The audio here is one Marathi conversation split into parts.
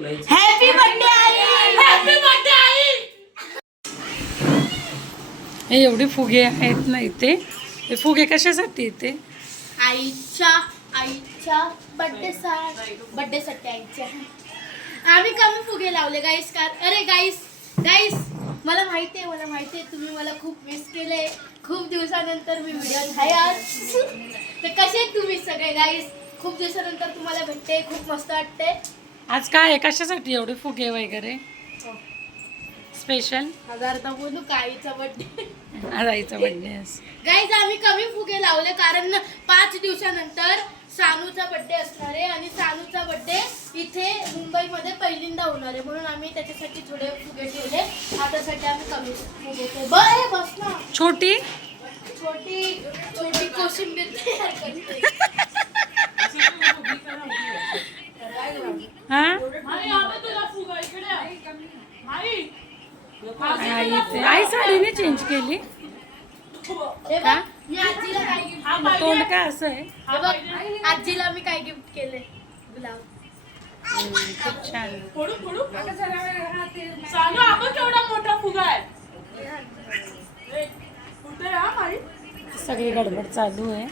हॅपी बर्थडे आई, हॅपी बर्थडे आई। हे एवढे फुगे आहेत ना इथे. हे फुगे कशासाठी इथे? आईच्या बर्थडेसाठी आईच्या आम्ही कमी फुगे लावले गाईस. अरे गाईस मला माहिती आहे तुम्ही मला खूप मिस केले. खूप दिवसानंतर मी व्हिडिओ आहे आज. तर कसे तुम्ही सगळे गाईस? खूप दिवसानंतर तुम्हाला भेटते, खूप मस्त वाटते. आज काय आहे? कशासाठी एवढे फुगे वगैरे स्पेशल? हजार बोलू का आईचा बर्थडे. आज आईचा बर्थडे. गाईज आम्ही कमी फुगे लावले कारण 5 दिवसानंतर सानूचा बर्थडे असणार आहे आणि सानूचा बर्थडे इथे मुंबईमध्ये पहिल्यांदा होणार आहे, म्हणून आम्ही त्याच्यासाठी थोडे फुगे ठेवले. आतासाठी आम्ही कमी फुगे ठेवले. बस ना. छोटी कोशिंबीर तयार करते. आई साडीने चेंज केली. मी आजीला काय गिफ्ट तोंड काय असं आहे? आजीला मी काय गिफ्ट केले? गुलाब. खूप छान. केवढा मोठा फुगा आहे. सगळी गडबड चालू आहे.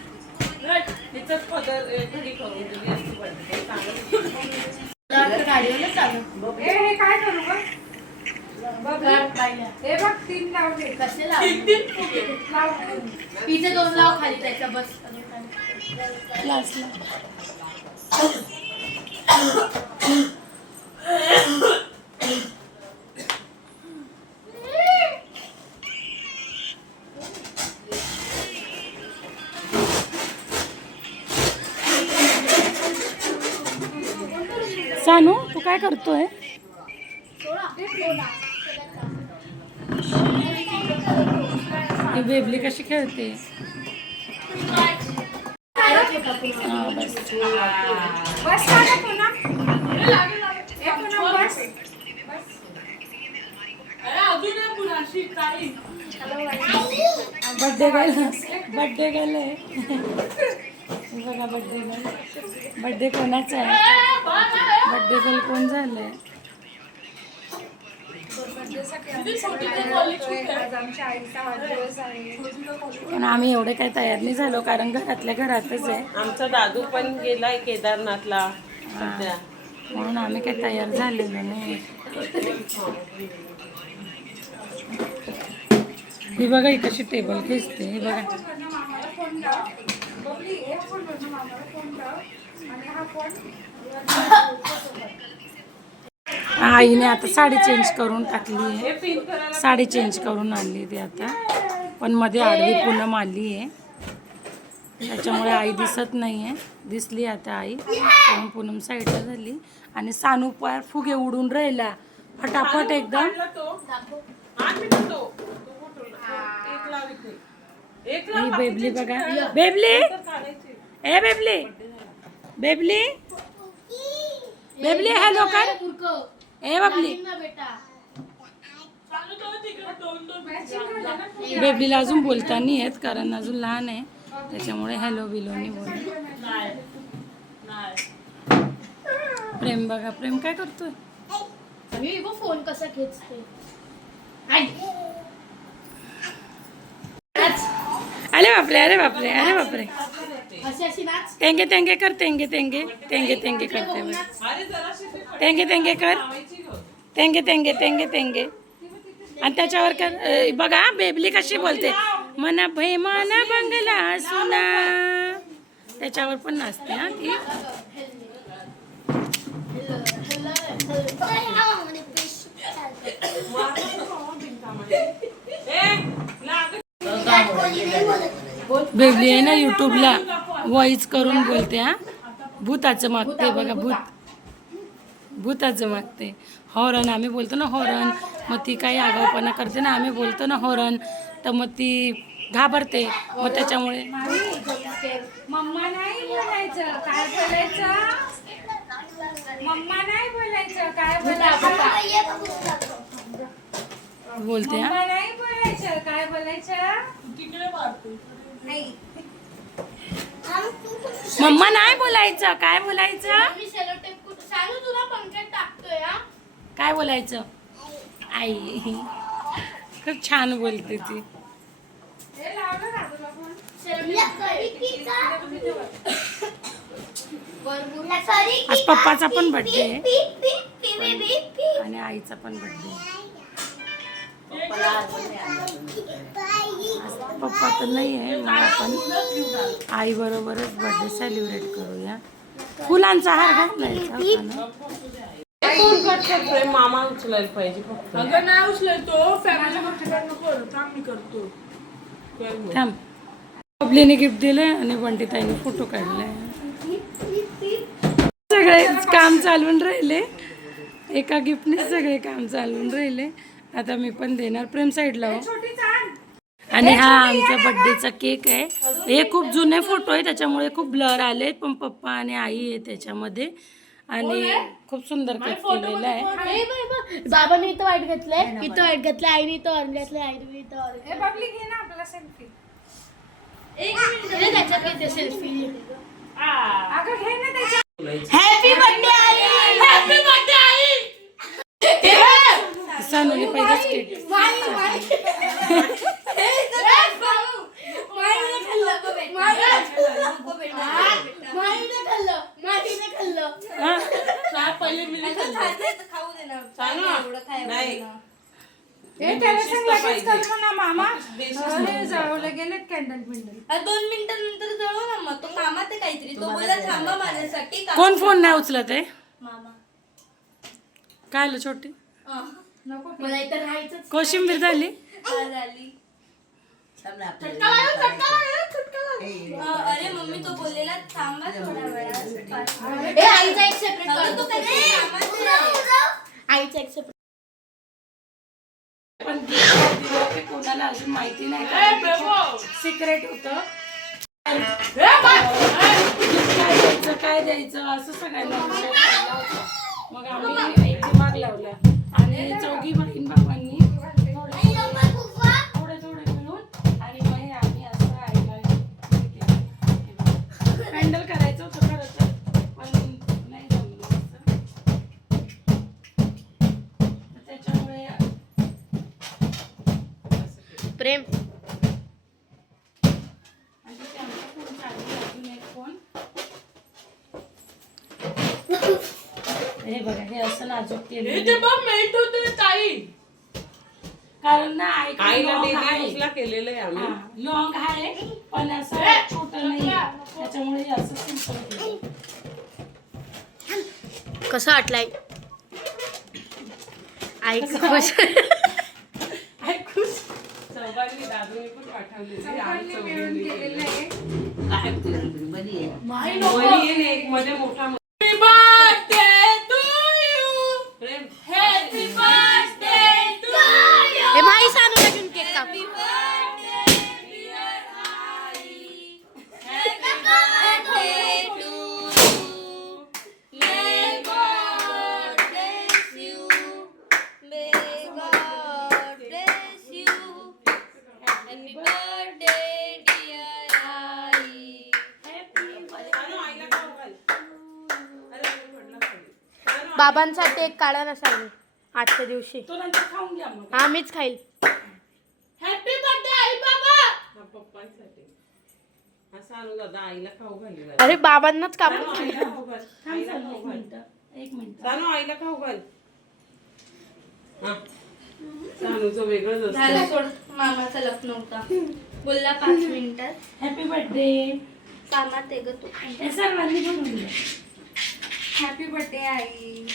गाडीवर चालू. काय करू ग? हे बघ 3 लावले. कसे लावले? इथे 2 लाव खाली त्याच्या बस. क्लासला सानू तू काय करतोय? ही बेबली कशी खेळते? बस काढा पुन्हा. बस. बर्थडे गेले बघा. बर्थडे कोणाचा आहे? बर्थडे गर्ल कोण झालंय? पण आम्ही एवढे काही तयार नाही झालो कारण घरातल्या घरातच आहे. आमचा दादू पण गेलाय केदारनाथला सध्या, म्हणून आम्ही काही तयार झालेलो नाही. ही बघा ही कशी टेबल खेचते. ही बघा. आईने आता साडी चेंज करून टाकली आहे. साडी चेंज करून आणली ती आता. पण मध्ये आडवी पूनम आली आहे त्याच्यामुळे आई दिसत नाही आहे. दिसली आता आई. म्हणून पूनम साईडला झाली आणि सानू पार फुगे उडून राहिला फटाफट एकदम. ही बेबली बघा. बेबली ए बेबली हॅलो कर. ए बबली बेबलीला अजून बोलता नाही येत कारण अजून लहान आहे त्याच्यामुळे हॅलो बिलोनी बोल. प्रेम बघा. प्रेम काय करतोय? मी फोन कसा खेचते. अरे बापरे तेंगे कर. तेंगे करते. तेंगे आणि त्याच्यावर कर. बघा बेबली कशी बोलते. मना भय मना बंगला सुना. त्याच्यावर पण नाचते हा ती. बेबली आहे ना यूट्यूबला व्हॉइस करून बोलते. हा भूताचं मागते बघा. भूताचं मागते. हॉर्न आम्ही बोलतो ना हॉर्न. मग ती काही आगाऊपणा करते ना आम्ही बोलतो ना हॉर्न तर मग ती घाबरते. मग त्याच्यामुळे मम्मा नाही बोलायचं. काय बोलायचं? मम्मा नाही बोलायचं. काय बोलायचं? बोलते. हा मम्मा नाही बोलायचं. काय बोलायचं? नाही. मम्मा नाही बोलायचं. काय बोलायचं? मी सेलो टेप सांगू तुला पंख्यात टाकतोय. काय बोलायचं? आई खूप छान बोलते ती. हे लावलं राजूला फोन. आज पप्पाचा पण बर्थडे आहे आणि आईचा पण बर्थडे आहे. पप्पा तर नाही आहे, मग आपण आई बरोबरच बर्थडे सेलिब्रेट करूया. फुलांचा हार घातलायचा होता ना. फोन कट करतोय, मामा उचलायला पाहिजे फक्त. अगं नाही उचलाय तो फॅमिली मोठ्याकडनं करतो आम्ही करतो. थांब. बबलीने गिफ्ट दिलंय आणि बंटीताईने फोटो काढलाय. सगळे काम चालून राहिले, एका गिफ्टने सगळे काम चालून राहिले. आता मी पण देणार. प्रेम साईडला हो. आणि हा आमच्या बर्थडेचा केक आहे. हे खूप जुने फोटो आहे त्याच्यामुळे खूप ब्लर आले, पण पप्पा आणि आई आहे त्याच्यामध्ये आणि खूप सुंदर केक केलेला आहे. बाबाने इथं वाईट घेतलंय, इथं वाईट घातलंय, आईने इथं ऑरेंज घातलंय, आईने इथं ऑरेंज. हे बबली घे ना आपला सेल्फी. त्याच्यात घेते सेल्फी. अगं घे ना त्याच्या. हॅपी बर्थडे आई, हॅपी बर्थडे आई. सानूने पहिलाच केक हे त्याला सांग लगेच कर म्हणा मामा. अरे जावलं गेलेत कॅन्डल बिंडल. 2 मिनिटांनंतर जळू ना मग तो मामा ते काहीतरी तो बोला थांबा माझ्यासाठी कोण फोन नाही उचलत आहे? मामा काय आलं छोटी? नको मला इथं राहायचं. कोशिंबीर झाली? झाली. अरे मम्मी तो बोललेला थांबा थोड्या वेळात. आईचा एक सेपरेट तो काहीतरी कामाचं आहे. आईचा एक सेपरेट. पण कोणाला अजून माहिती नाही, सिक्रेट होतं. काय द्यायचं असं सगळ्यांना विचार चालला होता. मग आम्ही एक दिमाग लावला आणि चौघी बहीण भावांनी थोडे थोडे मिळून आणि मग आम्ही असं आईला हँडल करायचं होतं खरं तर, पण नाही जमलं असं. त्याच्यामुळे प्रेम हे बघा, हे असं नाजूक हे केलं ते बघ मेल्ट होते ताई. कारण ना आईला डेली केलेलं आहे आम्ही. लॉंग आहे पण असं छोटं नाही, त्याच्यामुळे हे असं सिंपल केलं. कसं वाटलंय आई खुश? चौघांनी दादूने पण पाठवलेली. चौघांनी मिळून केलेलं आहे. वही आहे एक मध्ये मोठा Happy birthday to you. Prem. Happy birthday to you. हे भाई सांगू घेऊन केक काप. बाबांसाठी एक काढा ना सांगू आजच्या दिवशी. तो नंतर खाऊन घ्या मग. हा मीच खाईल. हॅपी बर्थडे आई बाबा. हा पप्पांसाठी. असं आणू दादा आईला खाऊ घाल. अरे बाबांनाच कापून. सानू, आईला खाऊ घाल. थांब आईला चाललं, खाऊ एक घाल. मिनिटं, एक मिनिट. सानू आईला खाऊ घाल. हा. सानूचं वेगळंच झालं असतं. सोड मामाचा लग्न होता बोलला 5 मिनिटात. Happy birthday. कामात आहे ग तू. हे सर्वांनी बनवून दिलं. हॅपी बर्थडे आई.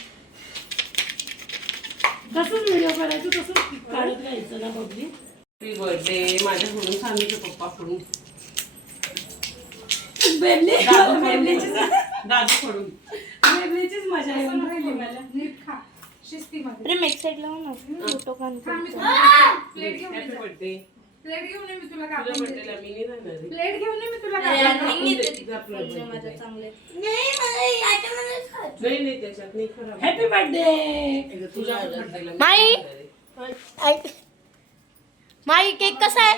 तसंच व्हिडिओ करायचं, तसंच काढत राहायचं ना बबली. हॅपी बर्थडे माझ्याकडून सानूच्या पप्पाकडून. दादूकडून. वेगळीचीच मजा येऊन राहिली मला. नीट खा शिस्तीमध्ये. अरे मेक साईड लावून ना फोटो काढ. प्लेट घेऊन हॅपी बर्थडे. प्लेट घेऊन ये मी तुला तुझ्या कापून देते. बर्थडेला मी नाही जाणार आहे. प्लेट घेऊन ये मी तुला अरे कापून यार, देते. नाही येते ती तुझा आपला म्हणजे birthday माझ्या आहे. चांगले. नाही त्याच्यात नाही खराब. Happy birthday. तुझ्या बर्थडेला मी माई. नाही जाणार आहे. माई केक कसा आहे?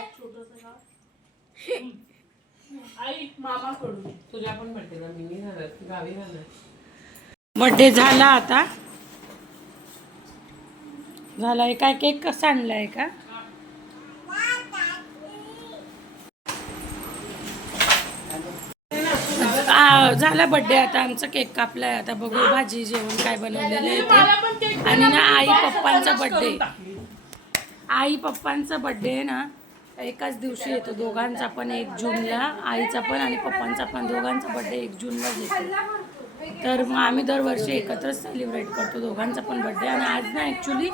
आई मामाकडून. तुझ्या पण बर्थडेला मी नाही जाणार, गावी जाणार. बर्थडे झाला आता झालाय काय केक कसा आणलाय का? झाला बर्थडे आता आमचा केक कापलाय. आता बघू भाजी जेवण काय बनवलेलं आहे ते. आणि ना आई पप्पांचा बर्थडे आहे ना एकाच दिवशी येतो दोघांचा पण 1 जूनला. आईचा पण आणि पप्पांचा पण दोघांचा बर्थडे 1 जूनलाच येतो. तर मग आम्ही दरवर्षी एकत्रच सेलिब्रेट करतो दोघांचा पण बर्थडे. आणि आज ना ॲक्च्युली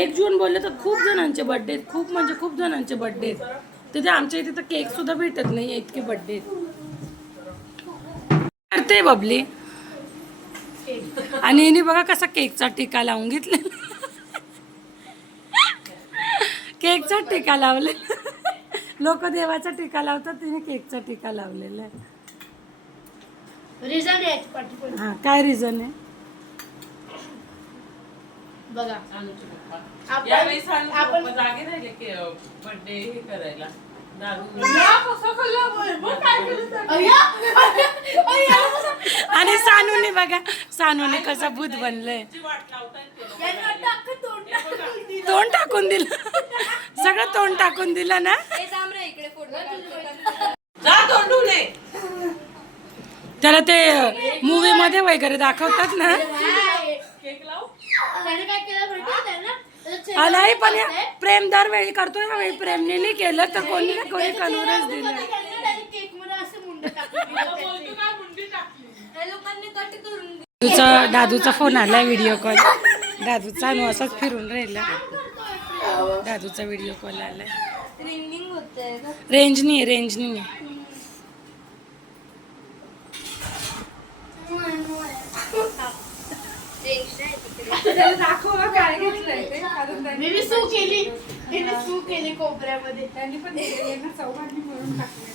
1 जून बोलले तर खूप जणांचे बर्थडे आहेत. खूप म्हणजे खूप जणांचे बर्थडे आहेत. तिथे आमच्या इथे तर केकसुद्धा भेटत नाही इतके बर्थडे आहेत. करते बबली. आणि हिने बघा कसा केकचा टिका लावून घेतलेला. केकचा टिका लावले. लोक देवाचा टिका लावतात, तिने केकचा टिका लावलेला आहे. रिझन यायची पाठी. हा काय रिझन आहे? बघा सानूचे पप्पा आपण- यावेळी सानूचे आपण- पप्पा जागे राहिले की बर्थडे हे करायला दारू आणि सानूने बघा सानूने कसं भूत बनलंय. वाट लावतायत ते लोकं. तोंड टाकून दिलं. सगळं तोंड टाकून दिलं ना. हे थांब रे, इकडे फोटो जा तोंडू नये. त्याला ते मूवी मध्ये वगैरे दाखवतात ना. केक लाव. त्याने काय केलं माहिती आहे त्याला? नाही पण प्रेम दरवेळी करतो, यावेळी प्रेमने नाही केलं तर कोणी ना कोणी कलवरच दिलं. केक मध्ये असं मुंड टाकलं. हे लोकांनी कट करून दादूचा फोन आला व्हिडिओ कॉल. दादूचा असाच फिरून राहिला. दादूचा व्हिडिओ कॉल आलाय. रिंगिंग होतंय का? रेंज नाही त्याला दाखव ना काय घेतलंय ते. कारण मी सू केली. तिने सू केली कोपऱ्यामध्ये. त्यांनी पण दिलेले ना, चौघांनी मिळून टाकले.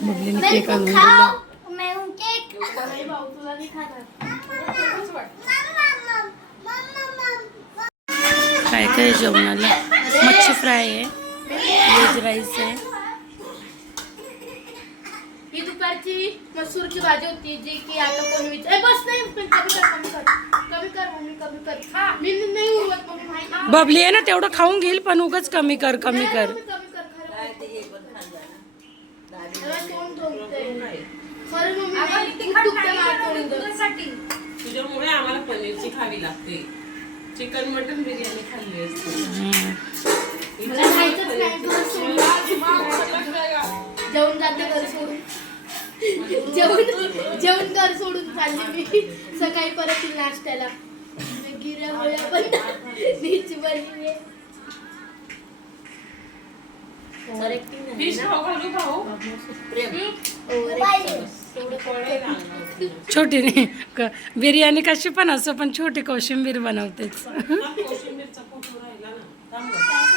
बबलीने केक आणून दिला. नाही भाऊ तुला नाही खाणार. काय काय जेवणाला? मच्छी फ्राय आहे, व्हेज राईस आहे. ही दुपारची मसूरची भाजी होती जी की आता कोण विचार बस नाही कमी कर मम्मी कमी कर. मी नाही उरवत मम्मी माहिती आहे. बबली आहे ना तेवढं खाऊन घेईल पण उगाच कमी कर. कमी कर खरं. तोंड दुखतंय. खरं मम्मी आपण नाही, ते खूप खात दुखतंय नाही माझं पण तोंड. तुझ्यासाठी. तुझ्यामुळे आम्हाला पनीरची खावी लागते. चिकन मटन बिर्याणी खाल्ली असते. मला खायचंच नाही घर सोडून. जेवण जाते घर सोडून. जेवण घर सोडून चालली मी. सकाळी परत येईल नाश्त्याला. गिऱ्या गोळ्या पण नीच बनली. फिश खाऊ घालू भाऊ. छोटी नाही बिर्याणी कशी पण असो पण छोटी कोशिंबीर बनवतेच. कोशिंबीरचा फोटो राहिला ना. थांब बघ.